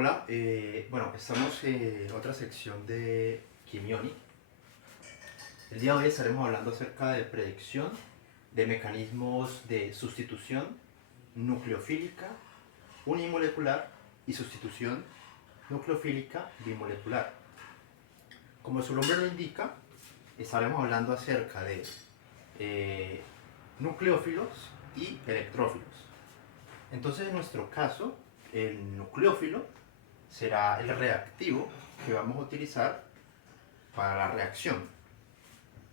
Hola, bueno, estamos en otra sección de Quimionic. El día de hoy estaremos hablando acerca de predicción de mecanismos de sustitución nucleofílica unimolecular y sustitución nucleofílica bimolecular. Como su nombre lo indica, estaremos hablando acerca de nucleófilos y electrófilos. Entonces, en nuestro caso, el nucleófilo será el reactivo que vamos a utilizar para la reacción.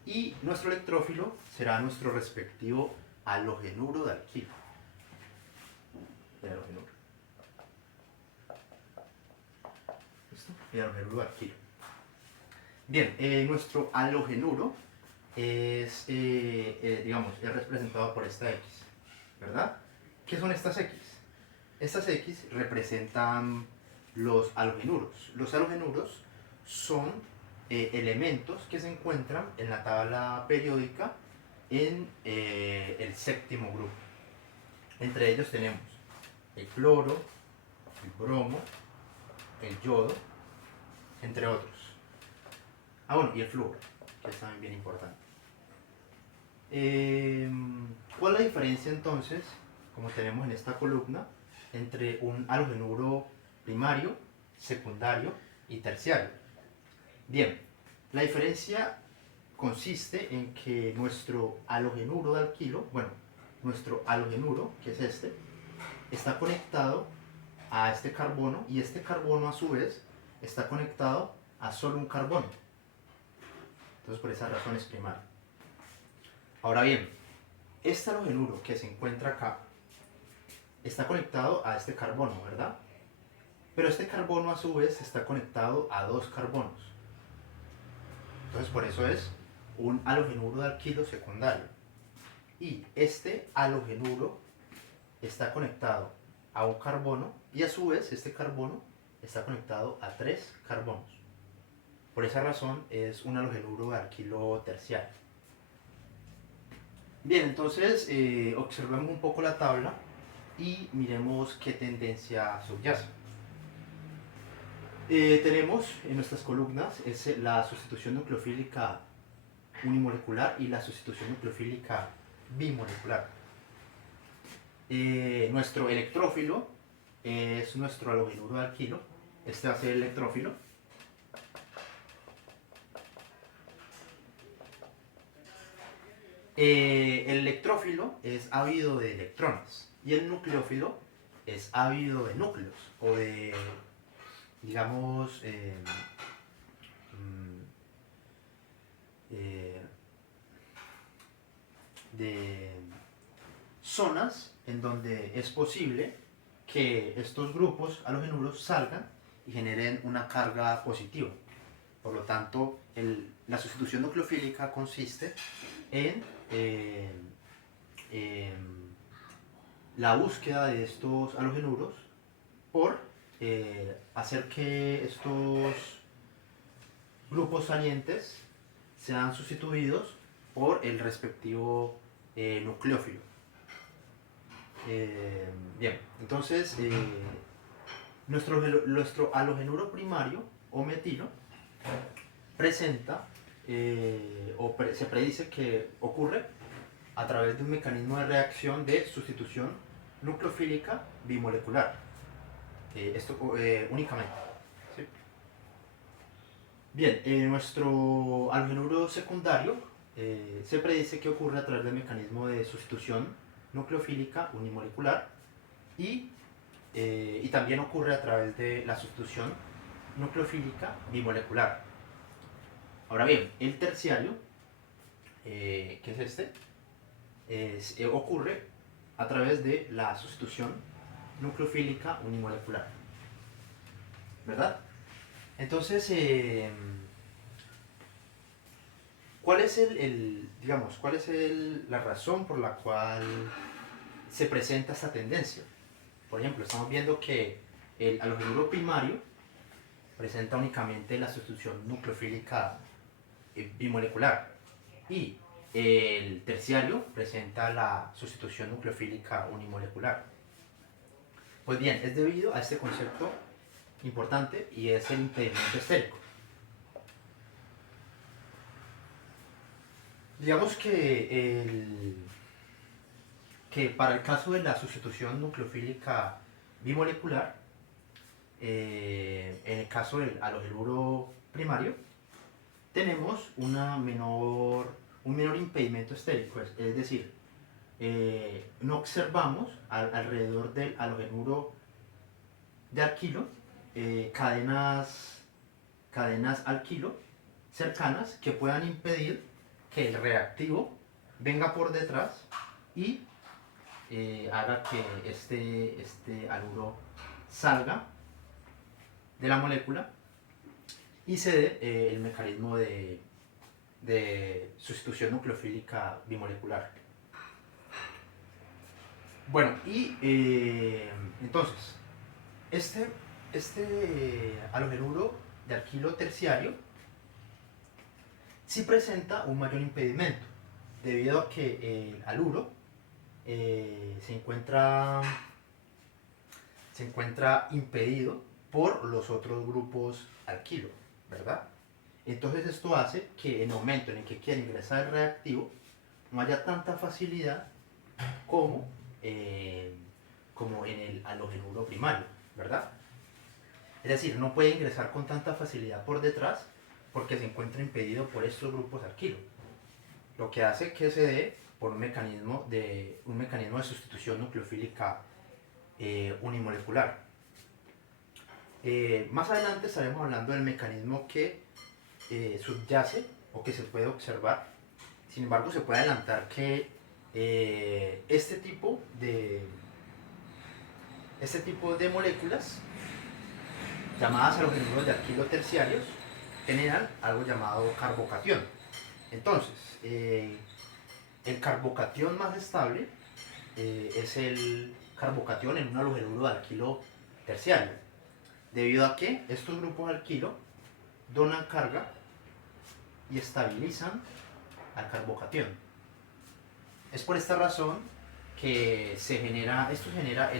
Y nuestro electrófilo será nuestro respectivo halogenuro de alquilo. El halogenuro. ¿Listo? El halogenuro de alquilo. Bien, nuestro halogenuro es, digamos, es representado por esta X, ¿verdad? ¿Qué son estas X? Estas X representan los halogenuros. Los halogenuros son elementos que se encuentran en la tabla periódica en el séptimo grupo. Entre ellos tenemos el cloro, el bromo, el yodo, entre otros. Ah, bueno, y el flúor, que es también bien importante. ¿Cuál es la diferencia entonces, como tenemos en esta columna, entre un halogenuro primario, secundario y terciario? Bien, la diferencia consiste en que nuestro halogenuro de alquilo, bueno, nuestro halogenuro, que es este, está conectado a este carbono y este carbono a su vez está conectado a solo un carbono. Entonces por esa razón es primario. Ahora bien, este halogenuro que se encuentra acá está conectado a este carbono, ¿verdad? Pero este carbono a su vez está conectado a dos carbonos. Entonces por eso es un halogenuro de alquilo secundario. Y este halogenuro está conectado a un carbono y a su vez este carbono está conectado a tres carbonos. Por esa razón es un halogenuro de alquilo terciario. Bien, entonces observemos un poco la tabla y miremos qué tendencia subyace. Tenemos en nuestras columnas la sustitución nucleofílica unimolecular y la sustitución nucleofílica bimolecular. Nuestro electrófilo es nuestro halogenuro de alquilo. Este va a ser el electrófilo. El electrófilo es ávido de electrones y el nucleófilo es ávido de núcleos o de, digamos, de zonas en donde es posible que estos grupos halogenuros salgan y generen una carga positiva. Por lo tanto, la sustitución nucleofílica consiste en la búsqueda de estos halogenuros por hacer que estos grupos salientes sean sustituidos por el respectivo nucleófilo. Bien, entonces nuestro halogenuro primario o metilo presenta se predice que ocurre a través de un mecanismo de reacción de sustitución nucleofílica bimolecular. Esto únicamente. ¿Sí? Bien, nuestro halogenuro secundario se predice que ocurre a través del mecanismo de sustitución nucleofílica unimolecular y también ocurre a través de la sustitución nucleofílica bimolecular. Ahora bien, el terciario, que es este, ocurre a través de la sustitución nucleofílica unimolecular. ¿Verdad? Entonces, ¿cuál es la razón por la cual se presenta esta tendencia? Por ejemplo, estamos viendo que el halogenuro primario presenta únicamente la sustitución nucleofílica bimolecular y el terciario presenta la sustitución nucleofílica unimolecular. Pues bien, es debido a este concepto importante y es el impedimento estérico. Digamos que para el caso de la sustitución nucleofílica bimolecular, en el caso del halogenuro primario, tenemos un menor impedimento estérico, es decir, no observamos alrededor del halogenuro de alquilo cadenas alquilo cercanas que puedan impedir que el reactivo venga por detrás y haga que este haluro salga de la molécula y se dé el mecanismo de sustitución nucleofílica bimolecular. Bueno, y entonces, este halogenuro de alquilo terciario sí presenta un mayor impedimento, debido a que el haluro se encuentra impedido por los otros grupos alquilo, ¿verdad? Entonces esto hace que en el momento en el que quiere ingresar el reactivo no haya tanta facilidad como en el halogenuro primario, ¿verdad? Es decir, no puede ingresar con tanta facilidad por detrás porque se encuentra impedido por estos grupos alquilo, lo que hace que se dé por un mecanismo de sustitución nucleofílica unimolecular. Más adelante estaremos hablando del mecanismo que subyace o que se puede observar. Sin embargo, se puede adelantar que este tipo de moléculas llamadas halogenuros de alquilo terciarios generan algo llamado carbocatión. Entonces, el carbocatión más estable es el carbocatión en un halogenuro de alquilo terciario, debido a que estos grupos alquilo donan carga y estabilizan al carbocatión. Es por esta razón que esto genera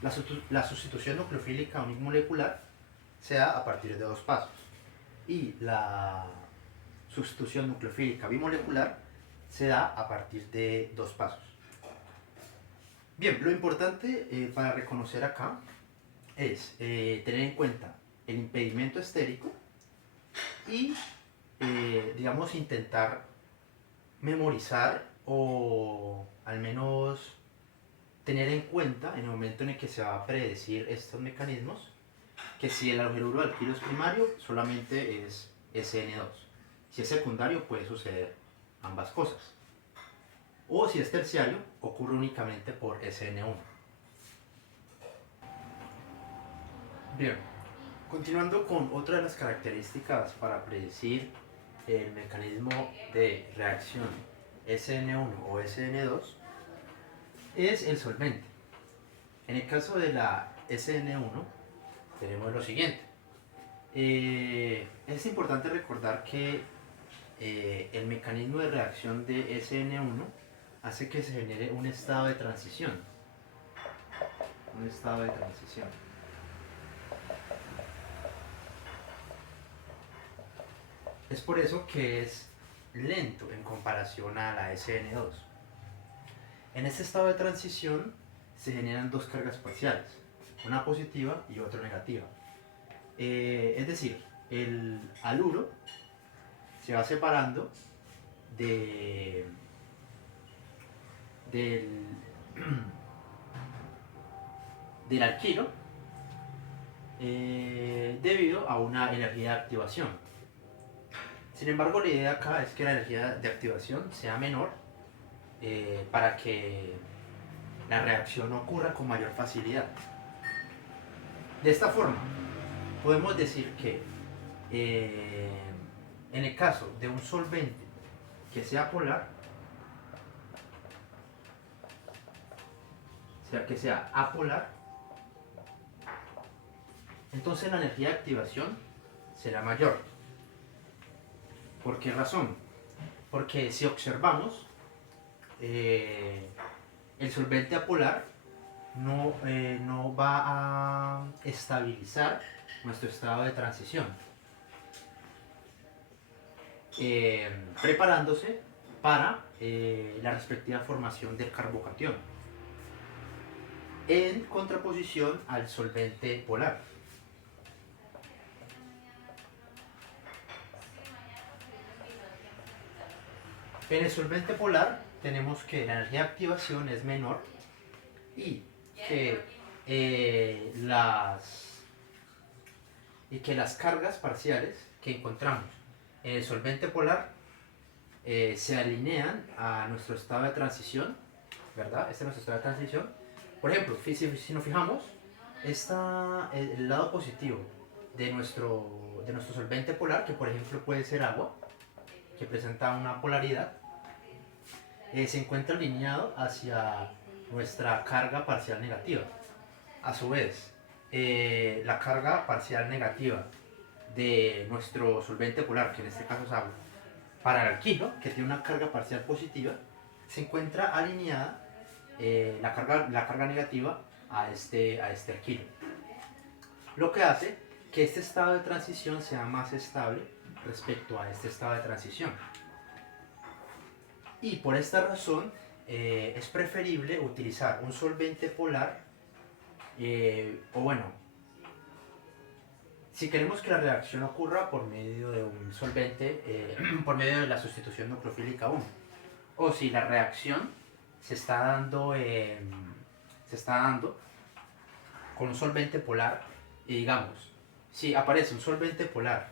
la sustitución nucleofílica unimolecular se da a partir de dos pasos y la sustitución nucleofílica bimolecular se da a partir de dos pasos. Bien, lo importante para reconocer acá es tener en cuenta el impedimento estérico y, digamos, intentar memorizar o al menos tener en cuenta en el momento en el que se va a predecir estos mecanismos que si el halogenuro de alquilo es primario solamente es SN2, si es secundario puede suceder ambas cosas, o si es terciario ocurre únicamente por SN1. Bien, continuando con otra de las características para predecir el mecanismo de reacción SN1 o SN2 es el solvente. En el caso de la SN1 tenemos lo siguiente. Es importante recordar que el mecanismo de reacción de SN1 hace que se genere un estado de transición. Un estado de transición. Es por eso que es lento en comparación a la SN2. En este estado de transición se generan dos cargas parciales, una positiva y otra negativa. Es decir, el haluro se va separando del alquilo debido a una energía de activación. Sin embargo, la idea acá es que la energía de activación sea menor para que la reacción ocurra con mayor facilidad. De esta forma, podemos decir que en el caso de un solvente que sea polar, que sea apolar, entonces la energía de activación será mayor. ¿Por qué razón? Porque si observamos, el solvente apolar no va a estabilizar nuestro estado de transición, preparándose para la respectiva formación del carbocatión, en contraposición al solvente polar. En el solvente polar tenemos que la energía de activación es menor y que, las cargas parciales que encontramos en el solvente polar se alinean a nuestro estado de transición, ¿verdad? Este es nuestro estado de transición. Por ejemplo, si nos fijamos, el lado positivo de nuestro solvente polar, que por ejemplo puede ser agua, que presenta una polaridad, se encuentra alineado hacia nuestra carga parcial negativa. A su vez, la carga parcial negativa de nuestro solvente polar, que en este caso es agua, para el alquilo, que tiene una carga parcial positiva, se encuentra alineada la carga negativa a este alquilo. Lo que hace que este estado de transición sea más estable respecto a este estado de transición. Y por esta razón es preferible utilizar un solvente polar, o bueno, si queremos que la reacción ocurra por medio de un solvente, por medio de la sustitución nucleofílica 1, o si la reacción se está dando con un solvente polar, y digamos, si aparece un solvente polar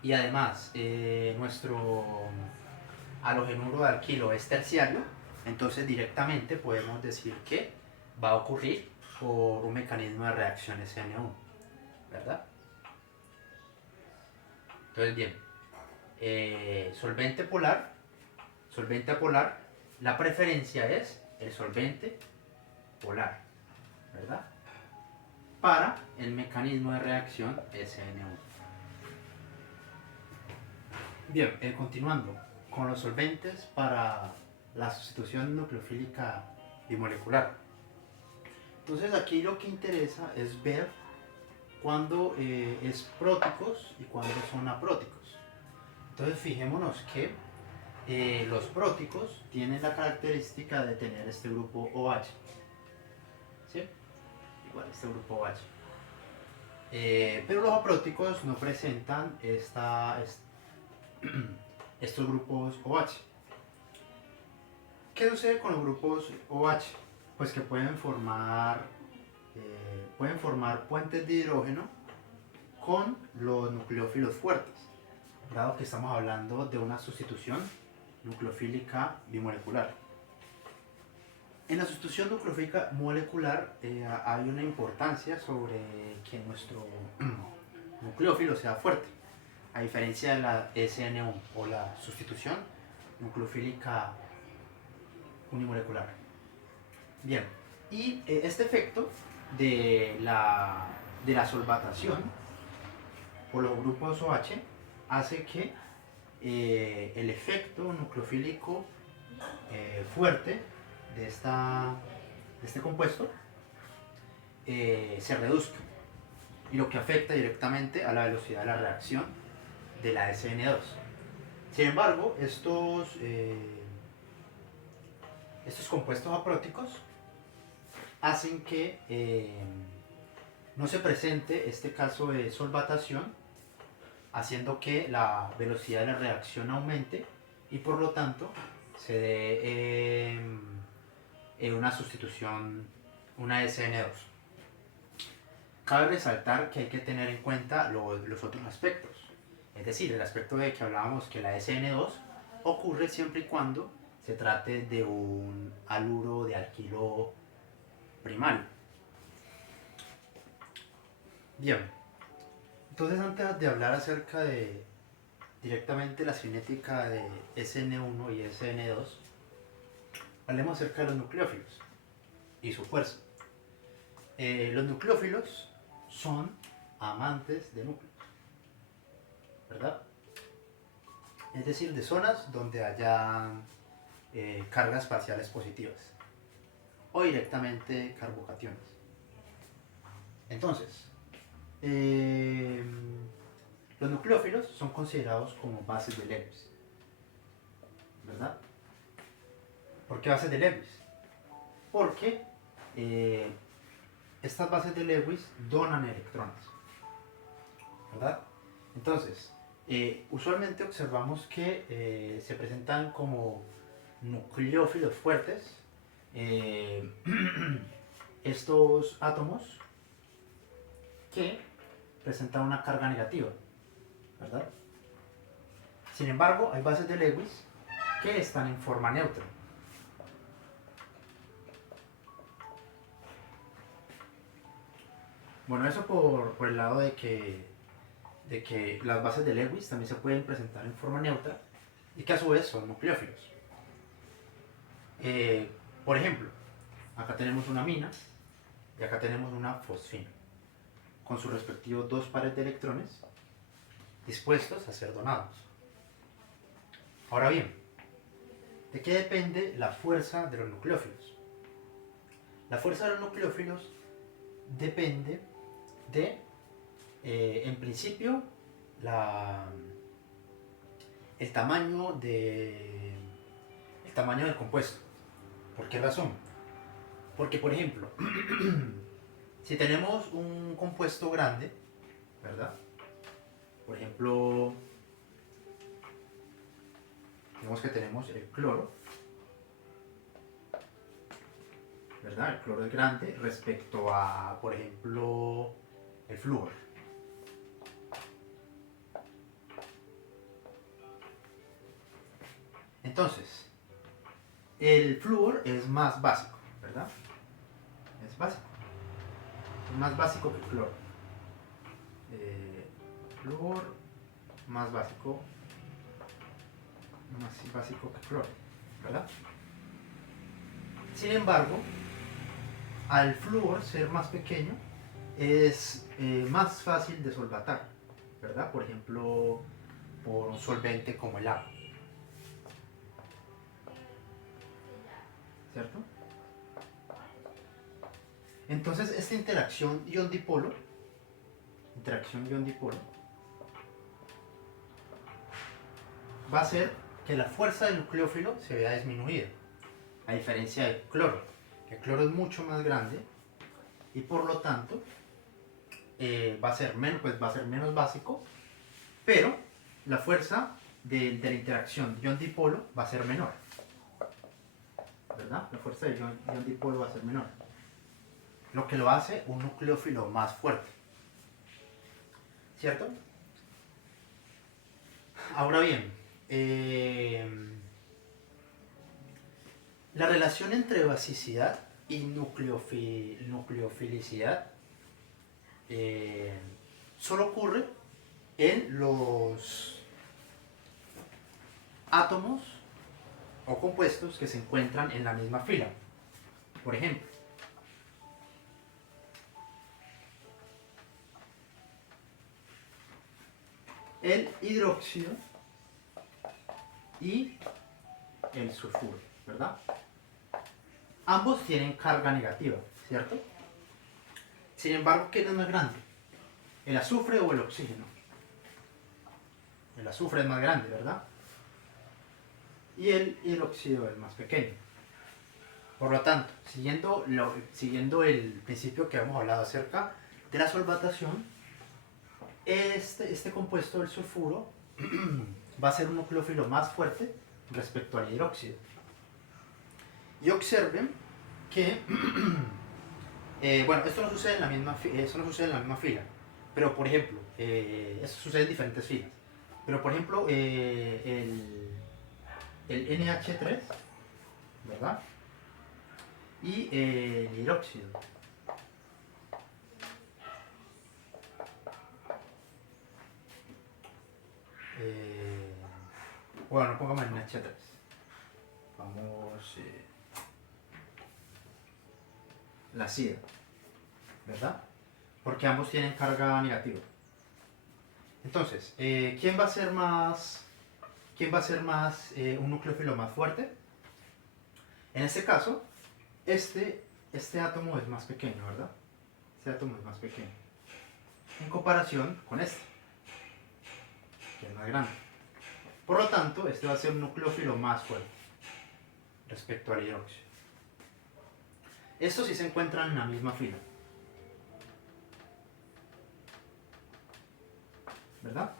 y además nuestro halogenuro de alquilo es terciario, entonces directamente podemos decir que va a ocurrir por un mecanismo de reacción SN1, ¿verdad? Entonces bien, solvente polar, la preferencia es el solvente polar, ¿verdad? Para el mecanismo de reacción SN1. Bien, continuando con los solventes para la sustitución nucleofílica bimolecular. Entonces aquí lo que interesa es ver cuándo es próticos y cuándo son apróticos. Entonces fijémonos que los próticos tienen la característica de tener este grupo OH, ¿sí? Igual este grupo OH. Pero los apróticos no presentan estos grupos OH. ¿Qué sucede con los grupos OH? Pues que pueden formar puentes de hidrógeno con los nucleófilos fuertes, dado que estamos hablando de una sustitución nucleofílica bimolecular. En la sustitución nucleofílica molecular hay una importancia sobre que nuestro nucleófilo sea fuerte, a diferencia de la SN1 o la sustitución nucleofílica unimolecular. Bien, y este efecto de la solvatación por los grupos OH hace que el efecto nucleofílico fuerte de este compuesto se reduzca, y lo que afecta directamente a la velocidad de la reacción de la SN2. Sin embargo, estos compuestos apróticos hacen que no se presente este caso de solvatación, haciendo que la velocidad de la reacción aumente y por lo tanto se dé una sustitución, una SN2. Cabe resaltar que hay que tener en cuenta los otros aspectos, es decir, el aspecto de que hablábamos que la SN2 ocurre siempre y cuando se trate de un haluro de alquilo primario. Bien, entonces antes de hablar acerca de directamente la cinética de SN1 y SN2, hablemos acerca de los nucleófilos y su fuerza. Los nucleófilos son amantes de núcleos, ¿verdad? Es decir, de zonas donde haya cargas parciales positivas. o directamente carbocationes. Entonces, los nucleófilos son considerados como bases de Lewis, ¿verdad? ¿Por qué bases de Lewis? Porque estas bases de Lewis donan electrones, ¿verdad? Entonces, usualmente observamos que se presentan como nucleófilos fuertes estos átomos que presentan una carga negativa, ¿verdad? Sin embargo, hay bases de Lewis que están en forma neutra. Bueno, eso por el lado de que las bases de Lewis también se pueden presentar en forma neutra y que a su vez son nucleófilos. Por ejemplo, acá tenemos una amina y acá tenemos una fosfina, con sus respectivos dos pares de electrones dispuestos a ser donados. Ahora bien, ¿de qué depende la fuerza de los nucleófilos? La fuerza de los nucleófilos depende de, en principio, el tamaño del compuesto. ¿Por qué razón? Porque, por ejemplo, si tenemos un compuesto grande, ¿verdad? Por ejemplo, digamos que tenemos el cloro, ¿verdad? El cloro es grande respecto a, por ejemplo, el flúor. Entonces, el flúor es más básico, ¿verdad? Es básico. Es más básico que el cloro. Flúor más básico que el cloro, ¿verdad? Sin embargo, al flúor ser más pequeño es más fácil de solvatar, ¿verdad? Por ejemplo, por un solvente como el agua, ¿cierto? Entonces, esta interacción ion-dipolo va a hacer que la fuerza del nucleófilo se vea disminuida, a diferencia del cloro. El cloro es mucho más grande y por lo tanto va a ser menos básico, pero la fuerza de la interacción ion-dipolo va a ser menor, ¿verdad? La fuerza de ion-dipolo va a ser menor, lo que lo hace un nucleófilo más fuerte, ¿cierto? Ahora bien, la relación entre basicidad y nucleofilicidad solo ocurre en los átomos o compuestos que se encuentran en la misma fila. Por ejemplo, el hidróxido y el sulfuro, ¿verdad? Ambos tienen carga negativa, ¿cierto? Sin embargo, ¿qué es más grande? ¿El azufre o el oxígeno? El azufre es más grande, ¿verdad? Y el hidróxido es más pequeño. Por lo tanto, siguiendo el principio que hemos hablado acerca de la solvatación, este compuesto, el sulfuro, va a ser un nucleófilo más fuerte respecto al hidróxido. Y observen que, bueno, esto no sucede en la misma fila, pero por ejemplo, esto sucede en diferentes filas. Pero por ejemplo, el NH3, ¿verdad? Y el hidróxido. Bueno, no pongamos el NH3. Vamos la SIDA, ¿verdad? Porque ambos tienen carga negativa. Entonces, ¿quién va a ser más un nucleófilo más fuerte? En este caso, Este átomo es más pequeño, ¿verdad? Este átomo es más pequeño. En comparación con este, que es más grande. Por lo tanto, este va a ser un nucleófilo más fuerte respecto al hidróxido. Estos sí se encuentran en la misma fila, ¿verdad?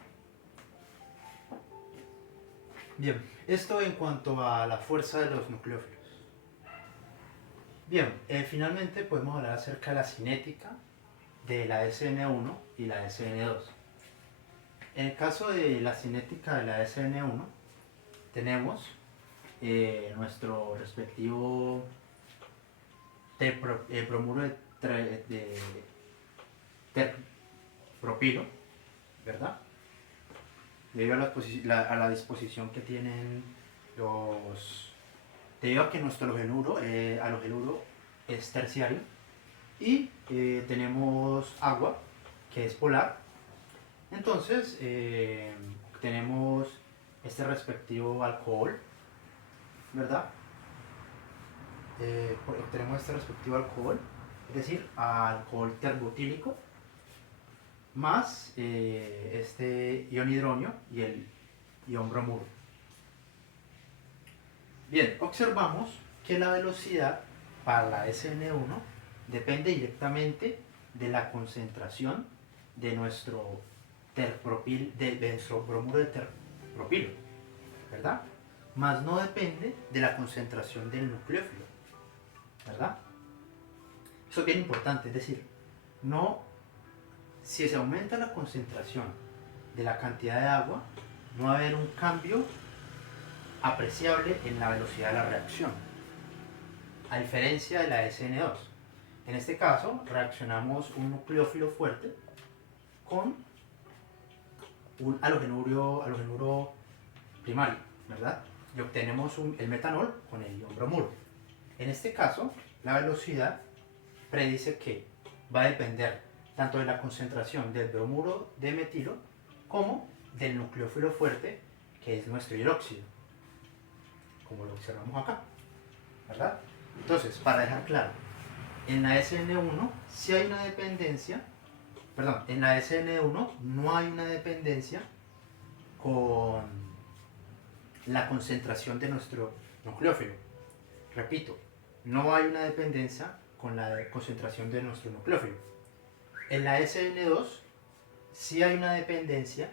Bien, esto en cuanto a la fuerza de los nucleófilos. Bien, finalmente podemos hablar acerca de la cinética de la SN1 y la SN2. En el caso de la cinética de la SN1, tenemos nuestro respectivo bromuro de terpropilo, ¿verdad? Debido a la disposición que tienen los... Debido a que nuestro halogenuro es terciario y tenemos agua, que es polar, entonces tenemos este respectivo alcohol, ¿verdad? Obtenemos este respectivo alcohol, es decir, alcohol terbotílico, más este ion hidronio y el ion bromuro. Bien, observamos que la velocidad para la SN1 depende directamente de la concentración de nuestro nuestro bromuro de terpropilo, ¿verdad? Más no depende de la concentración del nucleófilo, ¿verdad? Eso es bien importante, es decir, si se aumenta la concentración de la cantidad de agua, no va a haber un cambio apreciable en la velocidad de la reacción, a diferencia de la SN2. En este caso, reaccionamos un nucleófilo fuerte con un halogenuro primario, ¿verdad? Y obtenemos el metanol con el ion bromuro. En este caso, la velocidad predice que va a depender tanto de la concentración del bromuro de metilo como del nucleófilo fuerte, que es nuestro hidróxido, como lo observamos acá, ¿verdad? Entonces, para dejar claro, en la SN1 sí hay una dependencia, perdón, en la SN1 no hay una dependencia con la concentración de nuestro nucleófilo. Repito, no hay una dependencia con la concentración de nuestro nucleófilo. En la SN2 sí hay una dependencia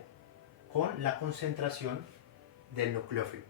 con la concentración del nucleófilo.